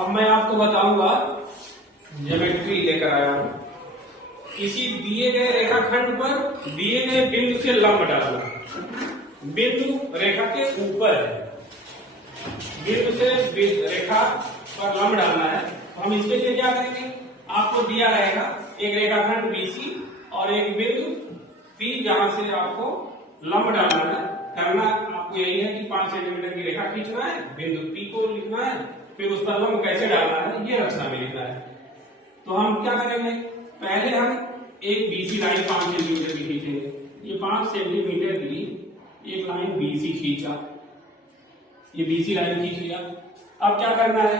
अब मैं आपको बताऊंगा, ज्योमेट्री लेकर आया हूं। किसी दिए गए रेखाखंड पर दिए गए बिंदु से लंब डालना। बिंदु रेखा के ऊपर है, बिंदु से रेखा पर लंब डालना है। तो हम इसके लिए क्या करेंगे, आपको दिया रहेगा एक रेखाखंड BC और एक बिंदु P, जहां से आपको लंब डालना है। करना आपको यही है कि 5 सेंटीमीटर की रेखा खींचना है, बिंदु P को लिखना है, फिर उस पर लंब कैसे डालना है ये रचना में लिखना है। तो हम क्या करेंगे, पहले हम एक BC लाइन 5 सेंटीमीटर की खींचेंगे। ये 5 सेंटीमीटर की एक लाइन BC खींचा, ये BC लाइन खींच लिया। अब क्या करना है,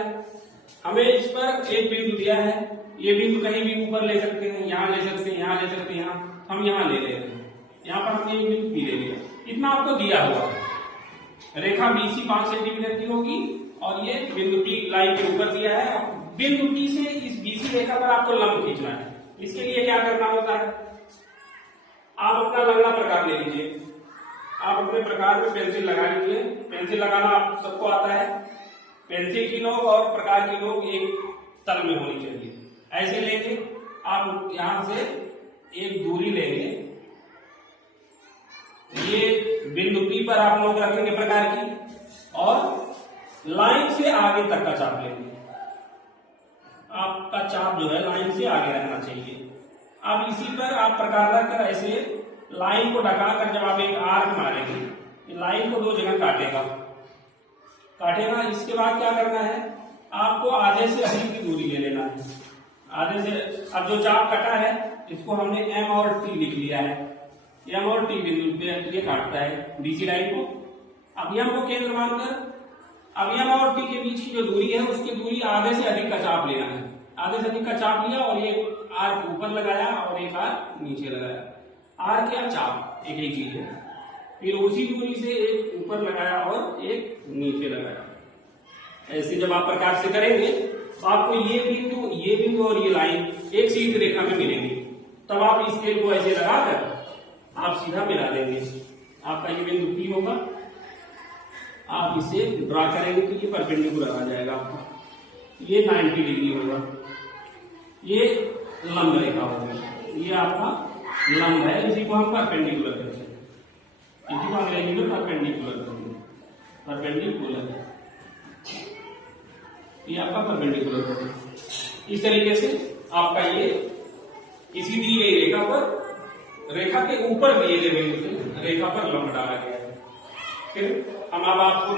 हमें इस पर एक बिंदु दिया है, ये बिंदु कहीं भी ऊपर ले सकते हैं, यहाँ ले सकते हैं, यहाँ ले सकते हैं, यहाँ हम यहाँ ले लेते हैं। यहाँ पर हमने एक बिंदु P ले लिया, इतना आपको दिया हुआ है। रेखा BC 5 सेंटीमीटर की होगी और ये बिंदु P लाइन के ऊपर दिया है। बिंदु P से इस BC रेखा पर आपको लंब खींचना है। इसके लिए क्या करना होता है, आप अपना लंगड़ा प्रकार ले लीजिए, आप अपने प्रकार में पेंसिल लगा लीजिए। पेंसिल लगाना आप सबको आता है। पेंसिल की नोक और प्रकार की नोक एक तल में होनी चाहिए। ऐसे लेंगे, आप यहां से एक दूरी लेंगे, ये बिंदु P पर आप नोक रखेंगे प्रकार की, और लाइन से आगे तक का चाप लेंगे। आपका चाप जो है लाइन से आगे रहना चाहिए। अब इसी पर आप प्रकार रखकर ऐसे लाइन को ढकाकर जब आप एक आर्क मारेंगे, लाइन को 2 जगह काटेगा। इसके बाद क्या करना है, आपको आधे से अधिक की दूरी ले लेना है। आधे से, अब जो चाप कटा है इसको हमने M और T लिख लिया है। M और T बिंदु पे ये काटता है BC लाइन को। अब M को केंद्र मानकर, अब M और T के बीच की जो दूरी है उसकी दूरी आधे से अधिक का चाप लेना है। आधे से अधिक का चाप लिया और ये आर्क ऊपर लगाया और एक आर्क नीचे लगाया। आर्क या चाप एक ही चीज है। फिर उसी दूरी से एक ऊपर लगाया और एक नीचे लगाया। ऐसे जब आप प्रकार से करेंगे तो आपको ये बिंदु और ये लाइन एक सीधी रेखा में मिलेंगी। तब आप स्केल को ऐसे लगाकर आप सीधा मिला देंगे। आपका ये बिंदु P होगा, आप इसे ड्रा करेंगे तो ये परपेंडिकुलर आ जाएगा आपका। ये 90 डिग्री होगा, ये लंब रेखा होगी, ये आपका लंब है। इसी को हम परपेंडिकुलर कहते हैं, इसी को अंग्रेजी में परपेंडिकुलर कहते हैं। परपेंडिकुलर, ये आपका परपेंडिकुलर कहते हैं। इस तरीके से आपका ये किसी दी गई रेखा पर, रेखा के ऊपर दिए गए बिंदु से रेखा पर लंब डाला गया है। फिर हम अब आपको